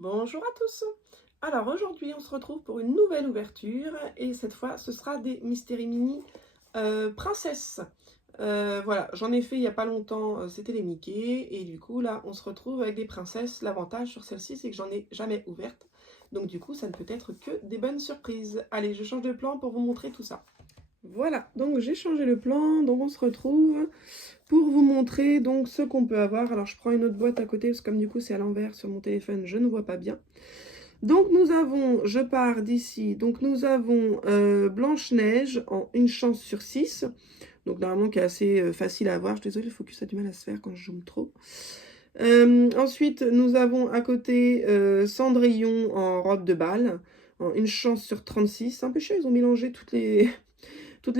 Bonjour à tous. Alors aujourd'hui on se retrouve pour une nouvelle ouverture et cette fois ce sera des Mystery Mini princesses. Voilà, j'en ai fait il n'y a pas longtemps, c'était les Mickey et du coup là on se retrouve avec des princesses. L'avantage sur celle-ci c'est que j'en ai jamais ouverte. Donc du coup ça ne peut être que des bonnes surprises. Allez, je change de plan pour vous montrer tout ça. Voilà, donc j'ai changé le plan, donc on se retrouve pour vous montrer donc ce qu'on peut avoir. Alors je prends une autre boîte à côté parce que comme du coup c'est à l'envers sur mon téléphone, je ne vois pas bien. Donc nous avons, je pars d'ici, donc nous avons Blanche-Neige en une chance sur 6. Donc normalement qui est assez facile à avoir. Je suis désolée, le focus a du mal à se faire quand je zoome trop. Ensuite nous avons à côté Cendrillon en robe de bal en une chance sur 36. C'est un peu chiant, ils ont mélangé toutes les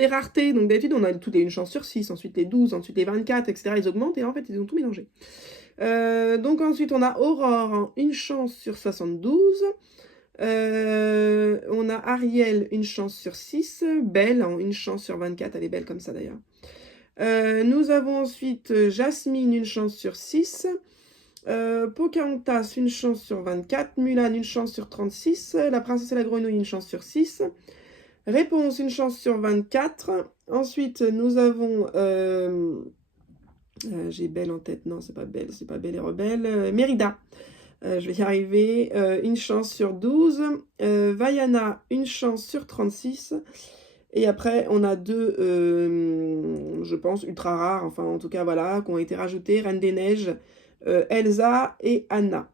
raretés. Donc d'habitude on a toutes les une chance sur 6, ensuite les 12, ensuite les 24, etc. Ils augmentent et en fait ils ont tout mélangé. Donc ensuite on a Aurore en une chance sur 72. On a Ariel, une chance sur 6. Belle en une chance sur 24. Elle est belle comme ça d'ailleurs. Nous avons ensuite Jasmine, une chance sur 6. Pocahontas, une chance sur 24. Mulan, une chance sur 36. La princesse et la grenouille, une chance sur 6. Réponse, une chance sur 24. Ensuite, nous avons... j'ai Belle en tête. Non, c'est pas Belle et Rebelle. Mérida. Je vais y arriver. Une chance sur 12. Vaiana, une chance sur 36. Et après, on a deux, je pense, ultra rares, enfin en tout cas, voilà, qui ont été rajoutés. Reine des Neiges, Elsa et Anna.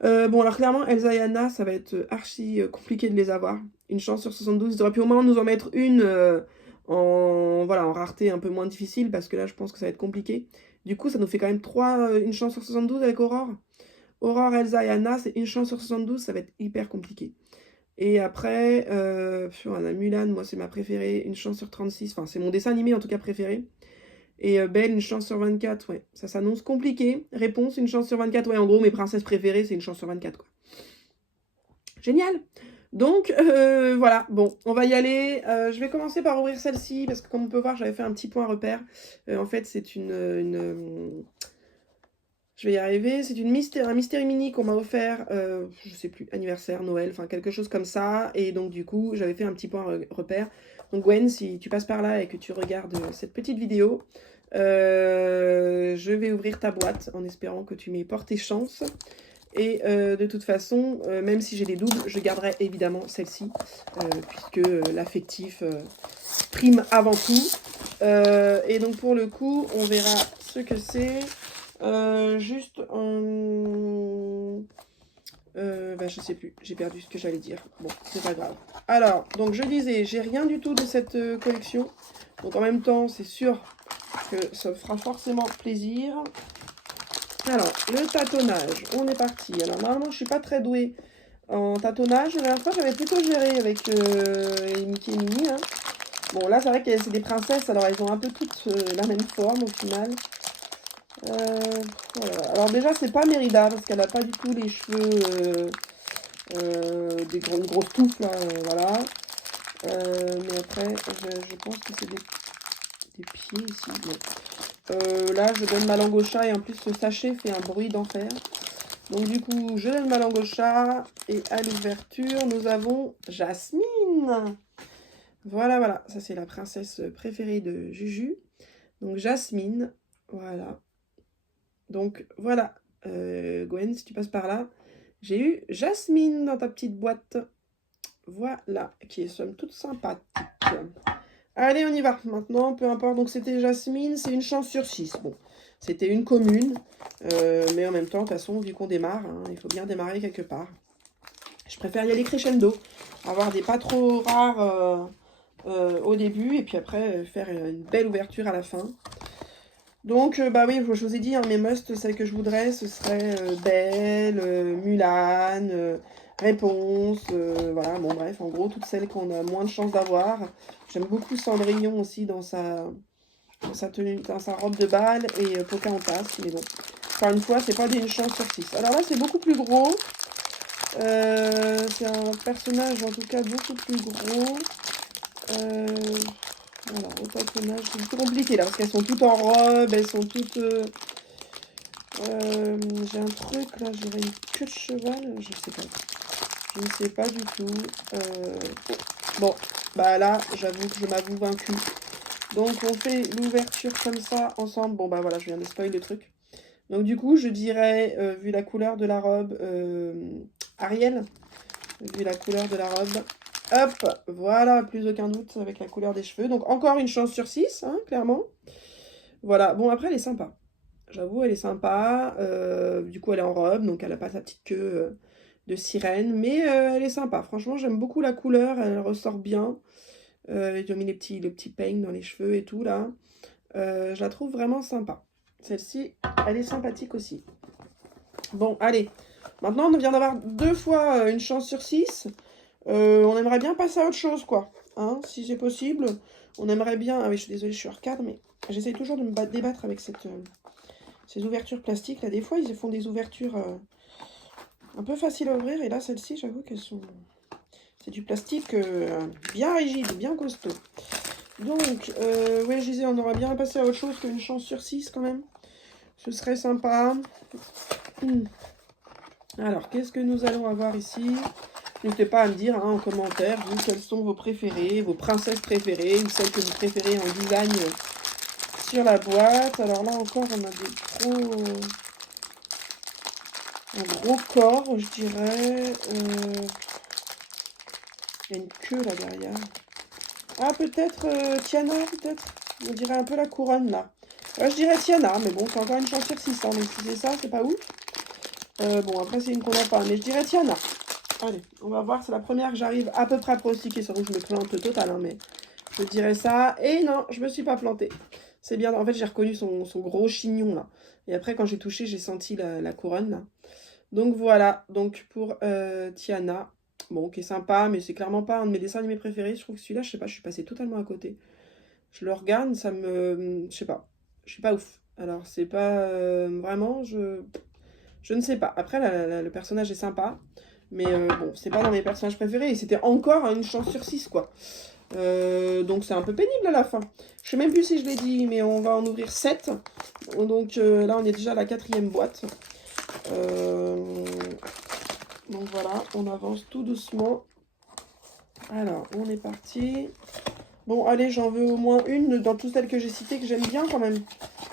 Bon, alors clairement, Elsa et Anna, ça va être archi compliqué de les avoir. Une chance sur 72. Ils auraient pu au moins nous en mettre une voilà, en rareté un peu moins difficile, parce que là, je pense que ça va être compliqué. Du coup, ça nous fait quand même une chance sur 72 avec Aurore. Aurore, Elsa et Anna, c'est une chance sur 72, ça va être hyper compliqué. Et après, on a Mulan, moi c'est ma préférée, une chance sur 36, enfin c'est mon dessin animé en tout cas préféré. Et Belle, une chance sur 24, ouais, ça s'annonce compliqué. Réponse, une chance sur 24, ouais, en gros mes princesses préférées c'est une chance sur 24, quoi. Génial. Donc voilà, bon, on va y aller. Je vais commencer par ouvrir celle-ci, parce que comme on peut voir, j'avais fait un petit point repère. En fait, c'est je vais y arriver. C'est un Mystery Mini qu'on m'a offert, je sais plus, anniversaire, Noël, enfin quelque chose comme ça. Et donc du coup, j'avais fait un petit point repère. Donc Gwen, si tu passes par là et que tu regardes cette petite vidéo, je vais ouvrir ta boîte en espérant que tu m'aies porté chance. Et de toute façon, même si j'ai des doubles, je garderai évidemment celle-ci, puisque l'affectif prime avant tout. Et donc pour le coup, on verra ce que c'est. Juste en... je sais plus, j'ai perdu ce que j'allais dire. Bon, c'est pas grave. Alors, donc je disais, j'ai rien du tout de cette collection. Donc en même temps, c'est sûr que ça fera forcément plaisir. Alors, le tâtonnage, on est parti. Alors normalement, je suis pas très douée en tâtonnage. La dernière fois, j'avais plutôt géré avec les Mickey et Minnie. Hein. Bon, là, c'est vrai que c'est des princesses, alors elles ont un peu toutes la même forme au final. Voilà. Alors déjà, c'est pas Mérida, parce qu'elle a pas du tout les cheveux, une grosse touffe, là, voilà. Mais après, je pense que c'est des pieds ici. Bon. Là, je donne ma langue au chat, et en plus, ce sachet fait un bruit d'enfer. Donc du coup, je donne ma langue au chat, et à l'ouverture, nous avons Jasmine. Voilà, voilà, ça c'est la princesse préférée de Juju. Donc Jasmine, voilà. Donc voilà, Gwen, si tu passes par là, j'ai eu Jasmine dans ta petite boîte. Voilà, qui est somme toute sympathique. Allez, on y va. Maintenant, peu importe. Donc c'était Jasmine, c'est une chance sur 6. Bon, c'était une commune. Mais en même temps, de toute façon, vu qu'on démarre, hein, il faut bien démarrer quelque part. Je préfère y aller crescendo. Avoir des pas trop rares au début. Et puis après, faire une belle ouverture à la fin. Donc, bah oui, je vous ai dit, hein, mes musts, celles que je voudrais, ce serait Belle, Mulan, Réponse, voilà, bon bref, en gros, toutes celles qu'on a moins de chance d'avoir. J'aime beaucoup Cendrillon aussi dans sa tenue, dans sa robe de bal, et Pocahontas, mais bon, encore une fois, c'est pas une chance sur 6. Alors là, c'est beaucoup plus gros. C'est un personnage, en tout cas, beaucoup plus gros. Voilà, au personnage, c'est plus compliqué là, parce qu'elles sont toutes en robe, elles sont toutes... J'ai un truc là, j'aurais une queue de cheval, je sais pas. Je ne sais pas du tout. Bon, bah là, j'avoue que je m'avoue vaincue. Donc on fait l'ouverture comme ça ensemble. Bon bah voilà, je viens de spoiler le truc. Donc du coup, je dirais, vu la couleur de la robe, Ariel, vu la couleur de la robe. Hop, voilà, plus aucun doute avec la couleur des cheveux. Donc encore une chance sur 6, hein, clairement. Voilà, bon après elle est sympa. J'avoue, elle est sympa. Du coup, elle est en robe, donc elle n'a pas sa petite queue de sirène. Mais elle est sympa. Franchement, j'aime beaucoup la couleur. Elle ressort bien. Ils ont mis les petits peignes dans les cheveux et tout, là. Je la trouve vraiment sympa. Celle-ci, elle est sympathique aussi. Bon, allez. Maintenant, on vient d'avoir 2 fois une chance sur 6. On aimerait bien passer à autre chose, quoi. Hein, si c'est possible. On aimerait bien... Ah oui, je suis désolée, je suis hors cadre, mais j'essaye toujours de me débattre avec ces ouvertures plastiques. Là, des fois, ils font des ouvertures un peu faciles à ouvrir. Et là, celles-ci, j'avoue qu'elles sont... C'est du plastique bien rigide, bien costaud. Donc, ouais, je disais, on aurait bien passé à autre chose qu'une chance sur 6 quand même. Ce serait sympa. Alors, qu'est-ce que nous allons avoir ici? N'hésitez pas à me dire en commentaire, vous, quelles sont vos préférées, vos princesses préférées, ou celles que vous préférez en design sur la boîte. Alors là encore, on a un gros corps, je dirais. Il y a une queue là derrière. Ah, peut-être Tiana, peut-être. On dirait un peu la couronne là. Je dirais Tiana, mais bon, c'est encore une chance sur 6, hein, donc si c'est ça, c'est pas ouf. Bon, après, c'est une qu'on n'a pas, mais je dirais Tiana. Allez, on va voir, c'est la première que j'arrive à peu près à pronostiquer, surtout que je me plante total, hein, mais je dirais ça. Et non, je me suis pas plantée. C'est bien, en fait, j'ai reconnu son gros chignon, là. Et après, quand j'ai touché, j'ai senti la couronne, là. Donc voilà, donc pour Tiana, bon, qui est sympa, mais c'est clairement pas un de mes dessins animés préférés. Je trouve que celui-là, je sais pas, je suis passée totalement à côté. Je le regarde, ça me... Je sais pas, je suis pas ouf. Alors, c'est pas vraiment, je ne sais pas. Après, le personnage est sympa, mais bon, c'est pas dans mes personnages préférés. Et c'était encore une chance sur 6, quoi. Donc c'est un peu pénible à la fin. Je sais même plus si je l'ai dit, mais on va en ouvrir 7. Donc là, on est déjà à la 4e boîte. Donc voilà, on avance tout doucement. Alors, on est parti. Bon, allez, j'en veux au moins une dans toutes celles que j'ai citées que j'aime bien quand même.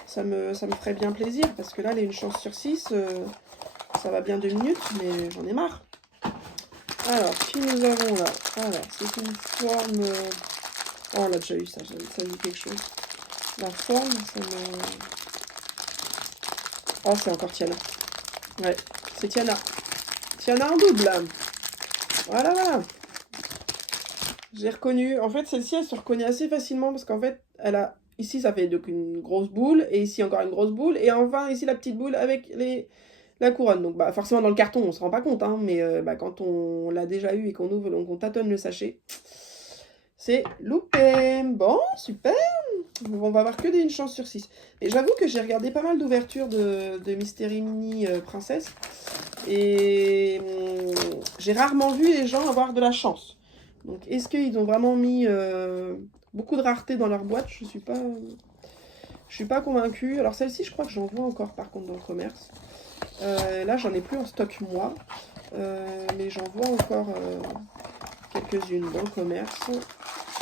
Ça me ferait bien plaisir, parce que là, elle est une chance sur 6. Ça va bien 2 minutes, mais j'en ai marre. Alors, qui nous avons là? Alors, c'est une forme... Oh, on l'a déjà eu ça, ça dit quelque chose. La forme, ça me... Oh, c'est encore Tiana. Ouais, c'est Tiana. Tiana en double. Voilà, voilà. J'ai reconnu. En fait, celle-ci, elle se reconnaît assez facilement parce qu'en fait, elle a... Ici, ça fait donc une grosse boule. Et ici, encore une grosse boule. Et enfin, ici, la petite boule avec la couronne. Donc, bah, forcément, dans le carton, on se rend pas compte. Hein, mais bah, quand on l'a déjà eu et qu'on ouvre, donc on tâtonne le sachet, c'est loupé. Bon, super. On va avoir que une chance sur 6. Et j'avoue que j'ai regardé pas mal d'ouvertures de Mystery Mini Princesse. Et j'ai rarement vu les gens avoir de la chance. Donc, est-ce qu'ils ont vraiment mis beaucoup de rareté dans leur boîte? Je suis pas convaincue. Alors, celle-ci, je crois que j'en vois encore, par contre, dans le commerce. Là, j'en ai plus en stock, moi. Mais j'en vois encore quelques-unes dans le commerce.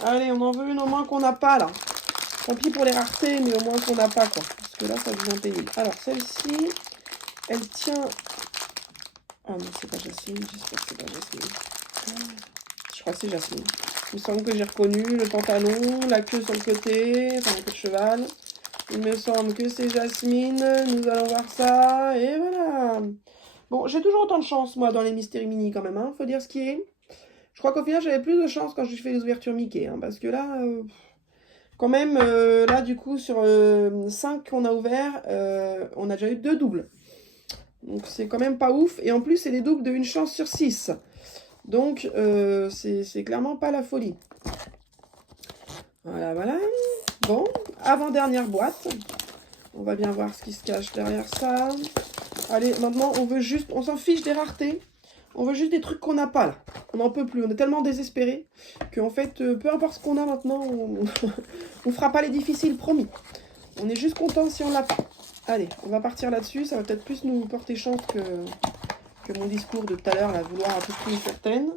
Allez, on en veut une au moins qu'on n'a pas, là. Tant pis pour les raretés, mais au moins qu'on n'a pas, quoi. Parce que là, ça devient pénible. Alors, celle-ci, elle tient... Ah non, c'est pas Jasmine. J'espère que c'est pas Jasmine. Je crois que c'est Jasmine. Il me semble que j'ai reconnu le pantalon, la queue sur le côté, enfin la queue de cheval. Il me semble que c'est Jasmine. Nous allons voir ça. Et voilà. Bon, j'ai toujours autant de chance, moi, dans les Mystery Mini, quand même. Faut dire ce qui est. Je crois qu'au final, j'avais plus de chance quand je fais les ouvertures Mickey. Parce que là... Quand même, là, du coup, sur 5 qu'on a ouvert, on a déjà eu 2 doubles. Donc, c'est quand même pas ouf. Et en plus, c'est des doubles de 1 chance sur 6. Donc, c'est clairement pas la folie. Voilà, voilà. Bon, avant-dernière boîte. On va bien voir ce qui se cache derrière ça. Allez, maintenant, on s'en fiche des raretés. On veut juste des trucs qu'on n'a pas, là. On n'en peut plus. On est tellement désespérés qu'en fait, peu importe ce qu'on a maintenant, on fera pas les difficiles, promis. On est juste content si on l'a pas. Allez, on va partir là-dessus. Ça va peut-être plus nous porter chance que mon discours de tout à l'heure, la vouloir un peu plus certaine.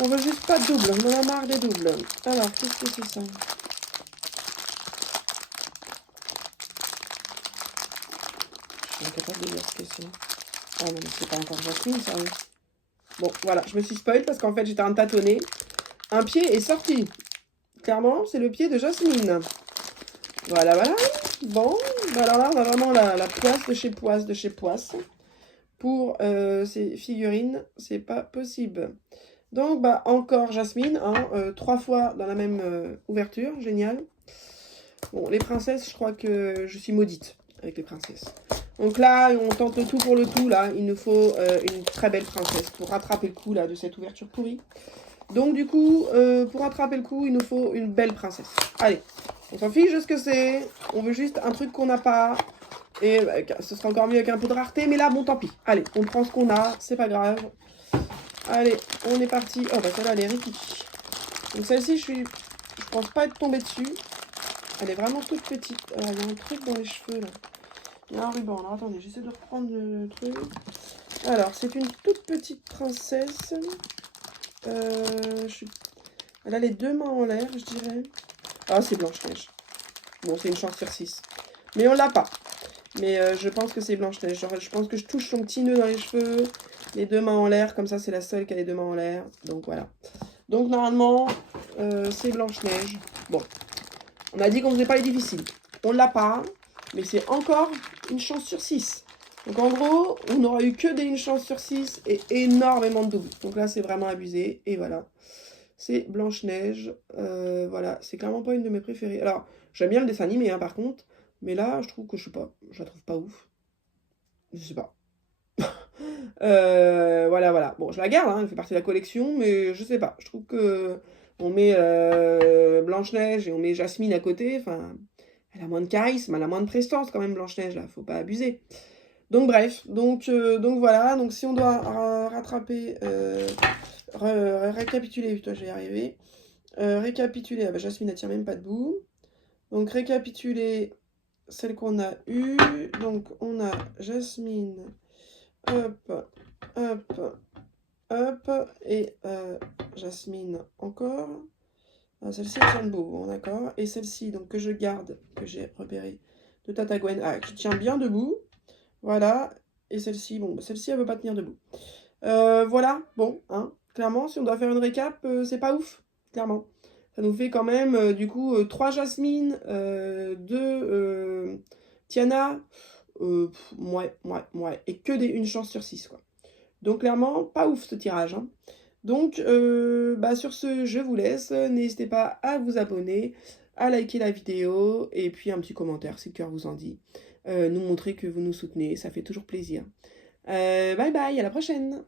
On veut juste pas de double. On en a marre des doubles. Alors, qu'est-ce que c'est ça? Je suis incapable de dire ce que c'est. Ah non, mais c'est pas encore Jasmine, ça. Oui. Bon, voilà, je me suis spoil parce qu'en fait, j'étais en tâtonner. Un pied est sorti. Clairement, c'est le pied de Jasmine. Voilà, voilà. Bon, bah alors là, on a vraiment la poisse de chez Poisse de chez Poisse. Pour ces figurines, c'est pas possible. Donc, bah, encore Jasmine, hein, 3 fois dans la même ouverture. Génial. Bon, les princesses, je crois que je suis maudite avec les princesses. Donc là, on tente le tout pour le tout, là. Il nous faut une très belle princesse pour rattraper le coup, là, de cette ouverture pourrie. Donc, du coup, pour rattraper le coup, il nous faut une belle princesse. Allez, on s'en fiche de ce que c'est. On veut juste un truc qu'on n'a pas. Et ce sera encore mieux avec un peu de rareté. Mais là, bon, tant pis. Allez, on prend ce qu'on a. C'est pas grave. Allez, on est parti. Oh, bah celle-là, elle est rikiki. Donc celle-ci, je pense pas être tombée dessus. Elle est vraiment toute petite. Il y a un truc dans les cheveux, là. Il y a un ruban. Alors, attendez, j'essaie de reprendre le truc. Alors, c'est une toute petite princesse. Elle a les 2 mains en l'air, je dirais. Ah, c'est Blanche-Neige. Bon, c'est une chance sur 6. Mais on l'a pas. Mais je pense que c'est Blanche-Neige. Genre, je pense que je touche son petit nœud dans les cheveux. Les 2 mains en l'air. Comme ça, c'est la seule qui a les 2 mains en l'air. Donc, voilà. Donc, normalement, c'est Blanche-Neige. Bon. On a dit qu'on faisait pas les difficiles. On l'a pas. Mais c'est encore une chance sur 6. Donc, en gros, on n'aura eu que des une chance sur 6 et énormément de doubles. Donc là, c'est vraiment abusé. Et voilà. C'est Blanche-Neige. Voilà, c'est clairement pas une de mes préférées. Alors, j'aime bien le dessin animé, hein, par contre. Mais là, je trouve que, je sais pas, je la trouve pas ouf. Je sais pas. Voilà, voilà. Bon, je la garde, hein, elle fait partie de la collection, mais je sais pas. Je trouve que on met Blanche-Neige et on met Jasmine à côté. Enfin, elle a moins de charisme, elle a moins de prestance quand même, Blanche-Neige, là. Faut pas abuser. Donc, bref. Donc voilà. Donc, si on doit rattraper... récapituler, putain, je vais y arriver. Récapituler, ah bah, Jasmine ne tient même pas debout. Donc récapituler celle qu'on a eue. Donc on a Jasmine, hop, hop, hop, et Jasmine encore. Ah, celle-ci elle tient debout, bon d'accord. Et celle-ci, donc que je garde, que j'ai repérée de Tata Gwen, ah, qui tient bien debout. Voilà. Et celle-ci, bon, celle-ci elle veut pas tenir debout. Voilà, bon, hein, clairement, si on doit faire une récap, c'est pas ouf, clairement. Ça nous fait quand même, du coup, 3 Jasmine, 2 Tiana, ouais, et que des une chance sur 6, quoi. Donc, clairement, pas ouf ce tirage, hein. Donc, bah, sur ce, je vous laisse. N'hésitez pas à vous abonner, à liker la vidéo, et puis un petit commentaire si le cœur vous en dit. Nous montrer que vous nous soutenez, ça fait toujours plaisir. Bye bye, à la prochaine!